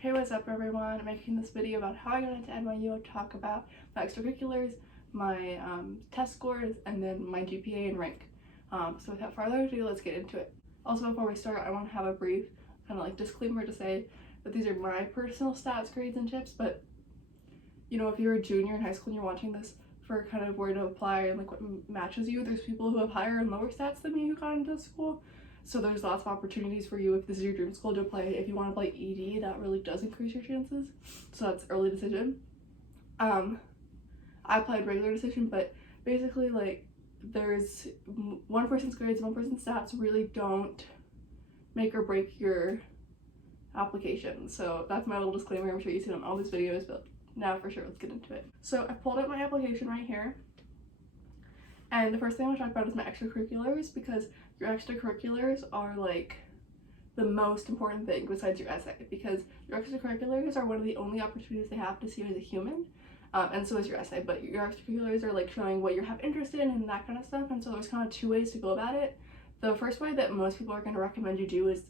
Hey, what's up everyone? I'm making this video about how I got into NYU, talk about my extracurriculars, my test scores, and then my GPA and rank. So without further ado, let's get into it. Also, before we start, I want to have a brief kind of like disclaimer to say that these are my personal stats, grades, and tips, but you know, if you're a junior in high school and you're watching this for kind of where to apply and like what matches you, there's people who have higher and lower stats than me who got into school. So there's lots of opportunities for you if this is your dream school to apply. If you want to apply ED, that really does increase your chances. So that's early decision. I applied regular decision, but basically like there's one person's grades, one person's stats really don't make or break your application. So that's my little disclaimer. I'm sure you've seen on all these videos, but now for sure, let's get into it. So I pulled up my application right here. And the first thing I want to talk about is my extracurriculars, because your extracurriculars are like the most important thing besides your essay, because your extracurriculars are one of the only opportunities they have to see you as a human, and so is your essay, but your extracurriculars are like showing what you have interest in and that kind of stuff. And so there's kind of two ways to go about it. The first way that most people are going to recommend you do is,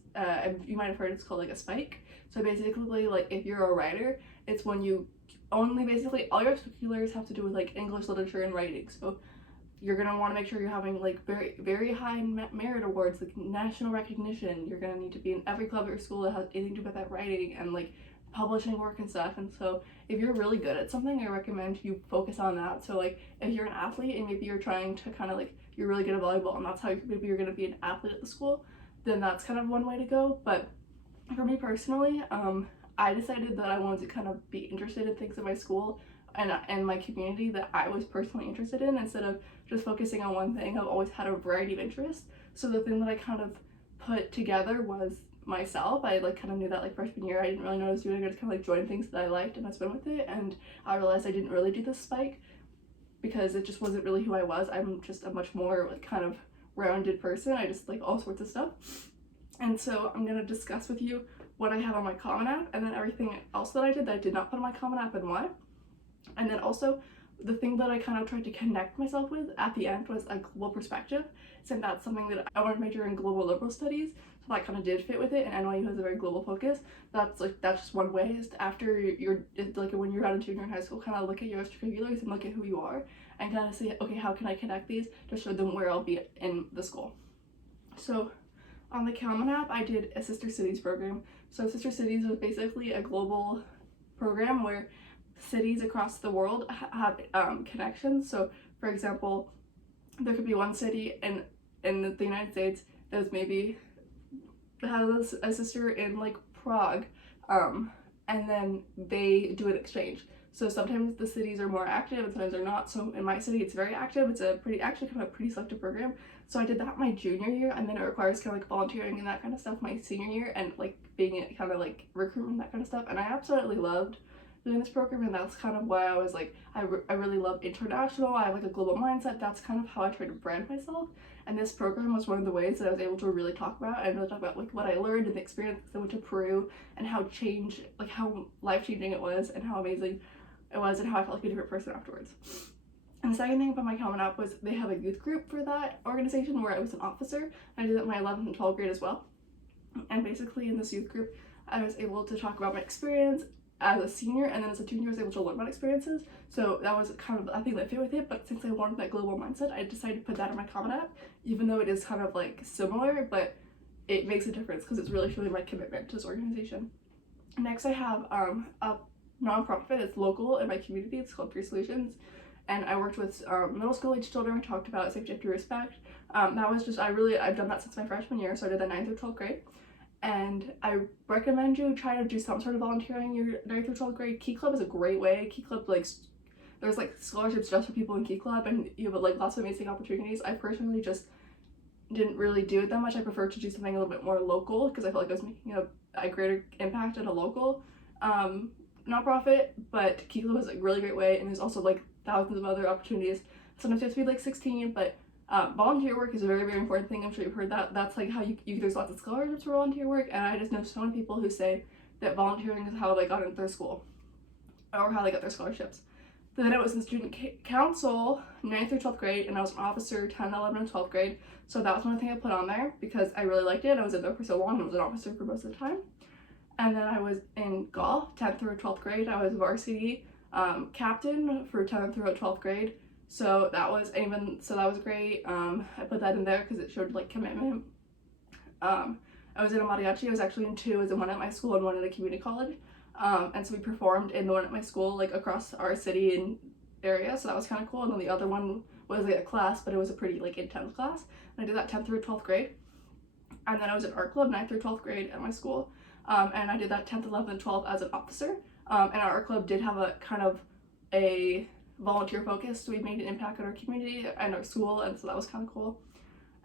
you might have heard it's called like a spike. So basically, like if you're a writer, it's when you only basically all your extracurriculars have to do with like English, literature, and writing. So you're going to want to make sure you're having like very high merit awards, like national recognition. You're going to need to be in every club at your school that has anything to do with that writing and like publishing work and stuff. And so if you're really good at something, I recommend you focus on that. So like if you're an athlete and maybe you're trying to kind of like, you're really good at volleyball and that's how maybe you're going to be an athlete at the school, then that's kind of one way to go. But for me personally, I decided that I wanted to kind of be interested in things in my school and my community that I was personally interested in, instead of just focusing on one thing. I've always had a variety of interests. So the thing that I kind of put together was myself. I like kind of knew that like freshman year I didn't really know what I was doing. I just kind of like joined things that I liked and I spent with it, and I realized I didn't really do this spike because it just wasn't really who I was. I'm just a much more like kind of rounded person. I just like all sorts of stuff. And so I'm gonna discuss with you what I have on my Common App, and then everything else that I did that I did not put on my Common App and why. And then also the thing that I kind of tried to connect myself with at the end was a global perspective, since that's something that I wanted to major in global liberal studies, so that kind of did fit with it, and NYU has a very global focus. That's just one way, is after you're like when you're out of junior in high school, kind of look at your extracurriculars and look at who you are and kind of say, okay, how can I connect these to show them where I'll be in the school. So on the Common App, I did a Sister Cities program. So Sister Cities was basically a global program where cities across the world have connections. So for example, there could be one city in the United States that maybe has a sister in like Prague, and then they do an exchange. So sometimes the cities are more active and sometimes they're not. So in my city it's very active. It's a pretty selective program. So I did that my junior year, and then it requires kind of like volunteering and that kind of stuff my senior year, and like being in kind of like recruitment, that kind of stuff. And I absolutely loved doing this program, and that's kind of why I was like, I really love international. I have like a global mindset. That's kind of how I try to brand myself, and this program was one of the ways that I was able to really talk about like what I learned and the experience I went to Peru, and how life-changing it was, and how amazing it was, and how I felt like a different person afterwards. And the second thing about my Common App was they have a youth group for that organization where I was an officer. I did that in my 11th and 12th grade as well. And basically in this youth group, I was able to talk about my experience as a senior, and then as a junior I was able to learn about experiences. So that was kind of a thing that fit with it. But since I wanted that global mindset, I decided to put that in my Common App, even though it is kind of like similar, but it makes a difference because it's really showing my commitment to this organization. Next I have a nonprofit. It's local in my community. It's called Free Solutions, and I worked with middle school age children. We talked about safety after respect. That was just, I've done that since my freshman year, so I did that 9th through 12th grade. And I recommend you try to do some sort of volunteering your 9th through 12th grade. Key Club is a great way. Key Club, like, there's like scholarships just for people in Key Club, and you have like lots of amazing opportunities. I personally just didn't really do it that much. I prefer to do something a little bit more local because I felt like I was making a greater impact at a local nonprofit. But Key Club is a really great way, and there's also like thousands of other opportunities. Sometimes you have to be like 16, but volunteer work is a very important thing. I'm sure you've heard that. That's like how there's lots of scholarships for volunteer work, and I just know so many people who say that volunteering is how they got into their school or how they got their scholarships. Then I was in student council 9th through 12th grade, and I was an officer 10, 11, and 12th grade. So that was one thing I put on there because I really liked it. I was in there for so long and was an officer for most of the time. And then I was in golf, 10th through 12th grade. I was varsity captain for 10th through 12th grade. So that was great. I put that in there because it showed like commitment. I was in a mariachi. I was actually in two. I was in one at my school and one at a community college. And so we performed in the one at my school, like across our city and area. So that was kind of cool. And then the other one was like a class, but it was a pretty like intense class. And I did that 10th through 12th grade. And then I was in art club 9th through 12th grade at my school. And I did that 10th, 11th, and 12th as an officer. And our art club did have a kind of a volunteer focus, so we made an impact on our community and our school, and so that was kind of cool.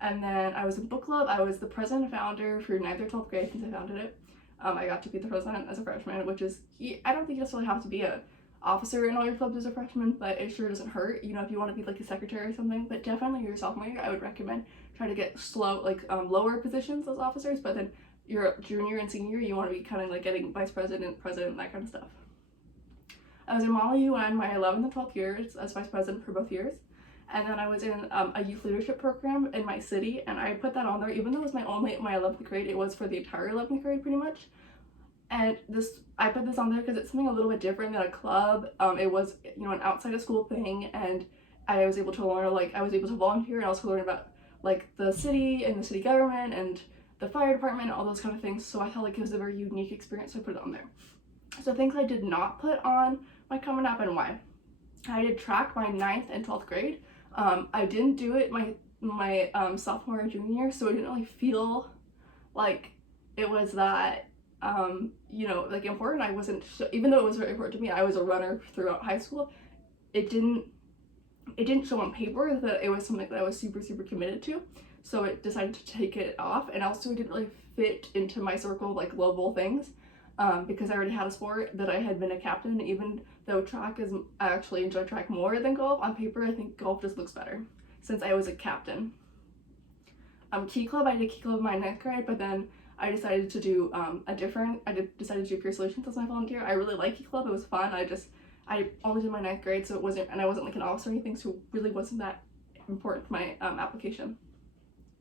And then I was in book club. I was the president and founder for 9th through 12th grade since I founded it. I got to be the president as a freshman, which is, I don't think you necessarily have to be a officer in all your clubs as a freshman, but it sure doesn't hurt, you know, if you want to be like a secretary or something. But definitely your sophomore year, I would recommend try to get lower positions as officers, but then your junior and senior, you want to be kind of like getting vice president, president, that kind of stuff. I was in Model UN my 11th and 12th years as vice president for both years. And then I was in a youth leadership program in my city, and I put that on there, even though it was my 11th grade, it was for the entire 11th grade pretty much. And I put this on there because it's something a little bit different than a club. It was, you know, an outside of school thing, and I was able to learn, I was able to volunteer and also learn about like the city and the city government and the fire department, all those kind of things. So I felt like it was a very unique experience, so I put it on there. So things I did not put on my Common App and why. I did track my 9th and 12th grade. I didn't do it my sophomore and junior year, so it didn't really feel like it was that you know, like important. I wasn't, even though it was very important to me, I was a runner throughout high school. It didn't show on paper that it was something that I was super committed to, so it decided to take it off. And also it didn't really fit into my circle of like global things, because I already had a sport that I had been a captain. Even though I actually enjoy track more than golf, on paper I think golf just looks better since I was a captain. Key club, I did key club my 9th grade, but then I decided to do decided to do Peer Solutions as my volunteer. I really like key club, it was fun. I only did my 9th grade, so I wasn't like an officer or anything, so it really wasn't that important for my application.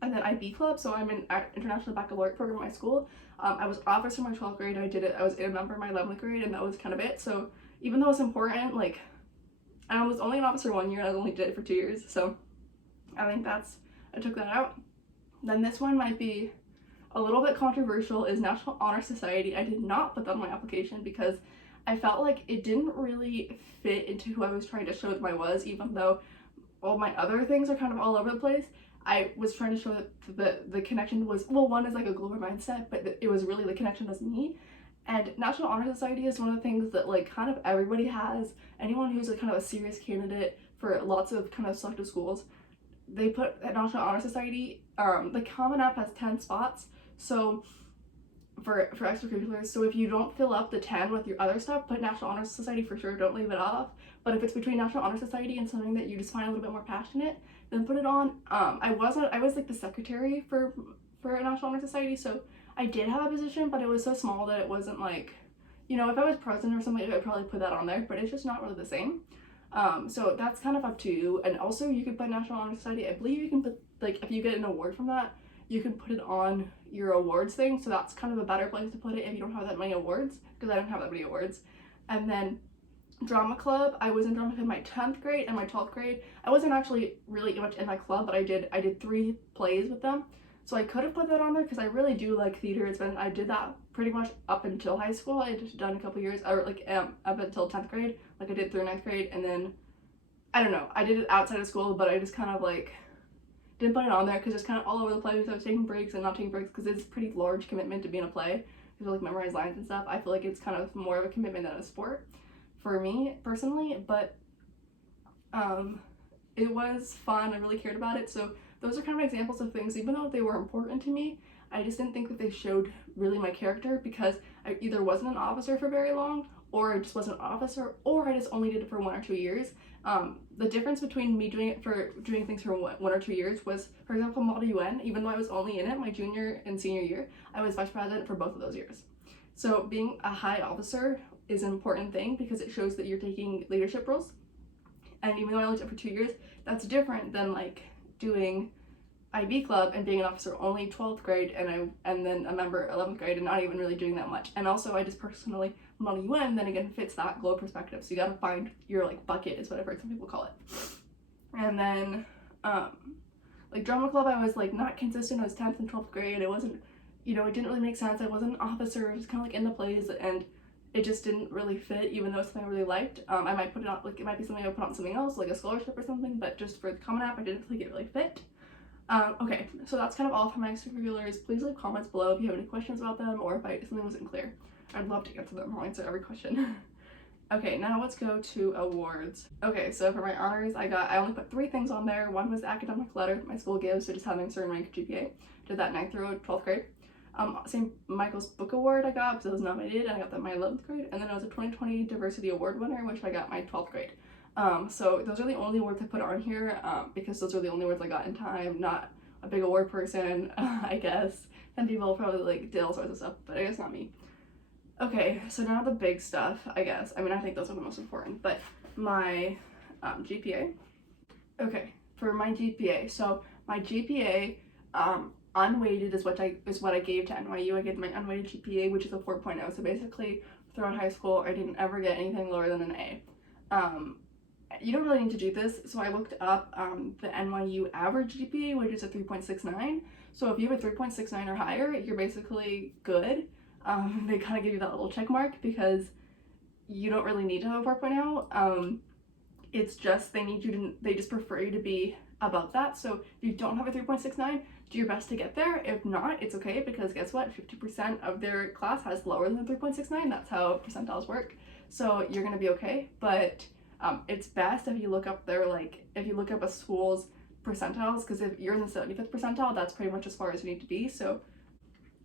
And then IB club, so I'm in International Baccalaureate program at my school. I was officer in my 12th grade. I was a member in my 11th grade, and that was kind of it. So even though it's important, like, I was only an officer 1 year, and I only did it for 2 years, so I think I took that out. Then this one might be a little bit controversial, is National Honor Society. I did not put that on my application because I felt like it didn't really fit into who I was trying to show that I was, even though all my other things are kind of all over the place. I was trying to show that the connection was, well, one is like a global mindset, but it was really the connection was me. And National Honor Society is one of the things that like kind of everybody has. Anyone who's like kind of a serious candidate for lots of kind of selective schools, they put at National Honor Society. The Common App has 10 spots, so for extracurriculars. So if you don't fill up the 10 with your other stuff, put National Honor Society for sure. Don't leave it off. But if it's between National Honor Society and something that you just find a little bit more passionate, then put it on. I was like the secretary for National Honor Society, so I did have a position, but it was so small that it wasn't like, you know, if I was president or something, I'd probably put that on there, but it's just not really the same. So that's kind of up to you. And also you could put National Honor Society. I believe you can put, like, if you get an award from that, you can put it on your awards thing. So that's kind of a better place to put it if you don't have that many awards, because I don't have that many awards. And then drama club, I was in drama club in my 10th grade and my 12th grade. I wasn't actually really much in my club, but I did 3 plays with them. So I could have put that on there because I really do like theater. I did that pretty much up until high school. I had done a couple years, or like up until 10th grade. Like I did through 9th grade, and then I don't know, I did it outside of school, but I just kind of like didn't put it on there because it's kind of all over the place. I was taking breaks and not taking breaks because it's a pretty large commitment to be in a play. You have to like memorize lines and stuff. I feel like it's kind of more of a commitment than a sport for me personally, but it was fun. I really cared about it. So those are kind of examples of things, even though they were important to me, I just didn't think that they showed really my character, because I either wasn't an officer for very long, or I just wasn't an officer, or I just only did it for 1 or 2 years. The difference between me doing things for 1 or 2 years was, for example, Model UN, even though I was only in it my junior and senior year, I was vice president for both of those years. So being a high officer is an important thing because it shows that you're taking leadership roles. And even though I only did it for 2 years, that's different than like doing IB club and being an officer only 12th grade, and then a member 11th grade, and not even really doing that much. And also, I just personally, I'm on UN, then again, fits that globe perspective. So you gotta find your like bucket, is what I've heard some people call it. And then, like drama club, I was like not consistent. I was 10th and 12th grade. It wasn't, you know, it didn't really make sense. I wasn't an officer. I was kind of like in the plays, and it just didn't really fit, even though it's something I really liked. I might put it on, like it might be something I would put on something else, like a scholarship or something, but just for the Common App, I didn't think it really fit. Okay, so that's kind of all for my extracurriculars. Please leave comments below if you have any questions about them, or if something wasn't clear. I'd love to answer them. I'll answer every question. Okay, now let's go to awards. Okay, so for my honors, I only put 3 things on there. One was the academic letter my school gives, so just having a certain rank GPA. Did that 9th through 12th grade. St. Michael's Book Award I got because I was nominated, and I got that in my 11th grade. And then I was a 2020 Diversity Award winner, which I got my 12th grade. So those are the only awards I put on here, because those are the only awards I got in time. Not a big award person, I guess. Some people probably like did all sorts of stuff, but I guess not me. Okay, so now the big stuff, I guess. I mean, I think those are the most important, but my GPA. Okay, for my GPA, so my GPA, unweighted is what I gave to NYU. I gave my unweighted GPA, which is a 4.0. So basically, throughout high school, I didn't ever get anything lower than an A. You don't really need to do this, so I looked up the NYU average GPA, which is a 3.69. So if you have a 3.69 or higher, you're basically good. They kind of give you that little check mark because you don't really need to have a 4.0. It's just they just prefer you to be above that. So if you don't have a 3.69, do your best to get there. If not, it's okay, because guess what? 50% of their class has lower than 3.69. That's how percentiles work. So you're gonna be okay, but it's best if you look up if you look up a school's percentiles, because if you're in the 75th percentile, that's pretty much as far as you need to be. So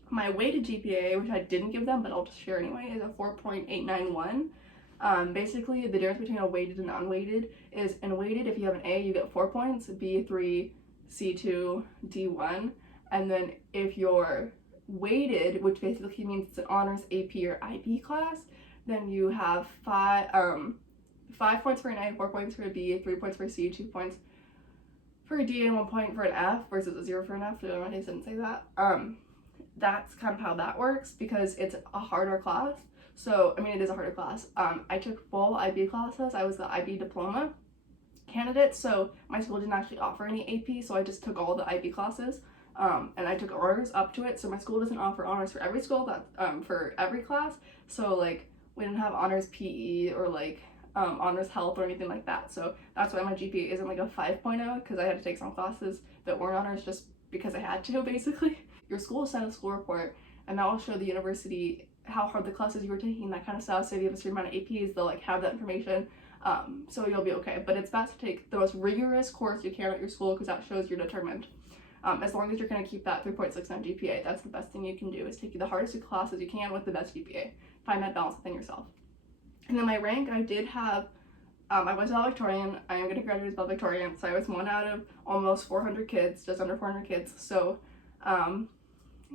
my weighted GPA, which I didn't give them, but I'll just share anyway, is a 4.891. Basically, the difference between a weighted and unweighted is, in weighted, if you have an A, you get 4 points, B3, C2, D1, and then if you're weighted, which basically means it's an honors AP or IB class, then you have 5 points for an A, 4 points for a B, 3 points for a C, 2 points for a D, and 1 point for an F, versus a 0 for an F. I don't know why I didn't say that. That's kind of how that works, because it's a harder class. So, I mean, it is a harder class. I took full IB classes. I was the IB diploma candidate, so my school didn't actually offer any AP, so I just took all the IB classes, and I took honors up to it. So my school doesn't offer honors for every school, for every class. So, like, we didn't have honors PE or, like, honors health or anything like that. So that's why my GPA isn't, like, a 5.0, because I had to take some classes that weren't honors just because I had to, basically. Your school will send a school report, and that will show the university how hard the classes you were taking, that kind of stuff. So if you have a certain amount of APs, they'll like have that information, so you'll be okay. But it's best to take the most rigorous course you can at your school, because that shows you're determined. As long as you're going to keep that 3.69 GPA, that's the best thing you can do, is take the hardest classes you can with the best GPA. Find that balance within yourself. And then my rank, I did have, I was valedictorian. I am going to graduate as valedictorian, so I was 1 out of almost 400 kids, just under 400 kids. So,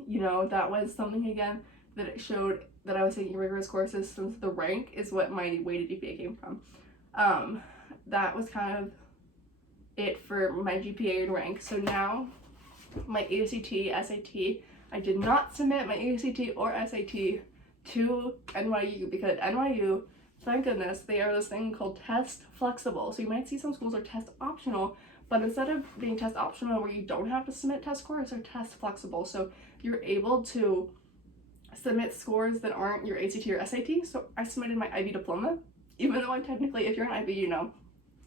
you know, that was something, again, that it showed that I was taking rigorous courses, since the rank is what my weighted GPA came from. That was kind of it for my GPA and rank. So now, my ACT, SAT, I did not submit my ACT or SAT to NYU, because NYU, thank goodness, they are this thing called test flexible. So you might see some schools are test optional, but instead of being test optional where you don't have to submit test scores, they're test flexible. So you're able to submit scores that aren't your ACT or SAT. So I submitted my IB diploma, even though I'm technically, if you're an IB, you know,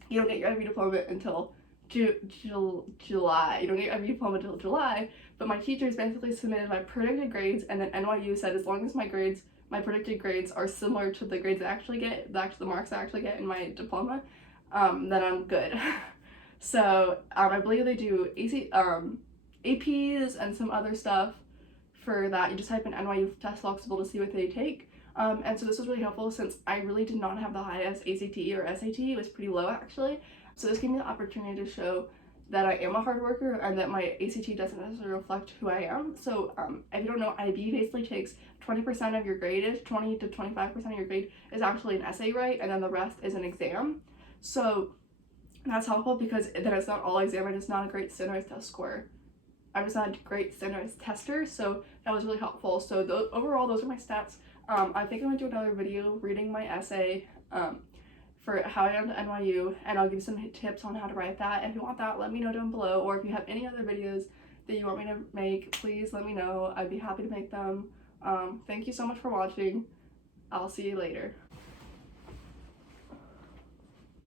you don't get your IB diploma until July. You don't get your IB diploma until July, but my teachers basically submitted my predicted grades, and then NYU said as long as my predicted grades are similar to the grades I actually get, the marks I actually get in my diploma, then I'm good. So I believe they do APs and some other stuff. For that, you just type in NYU test flexible to see what they take. And so this was really helpful, since I really did not have the highest ACT or SAT. It was pretty low, actually. So this gave me the opportunity to show that I am a hard worker, and that my ACT doesn't necessarily reflect who I am. So if you don't know, IB basically takes 20% of your grade, 20 to 25% of your grade is actually an essay write, and then the rest is an exam. So that's helpful, because then it's not all exam, and it's not a great standardized test score I'm just not a great standardized tester, so that was really helpful. So overall, those are my stats. I think I'm gonna do another video reading my essay for how I got into NYU, and I'll give you some tips on how to write that. If you want that, let me know down below, or if you have any other videos that you want me to make, please let me know. I'd be happy to make them. Thank you so much for watching. I'll see you later.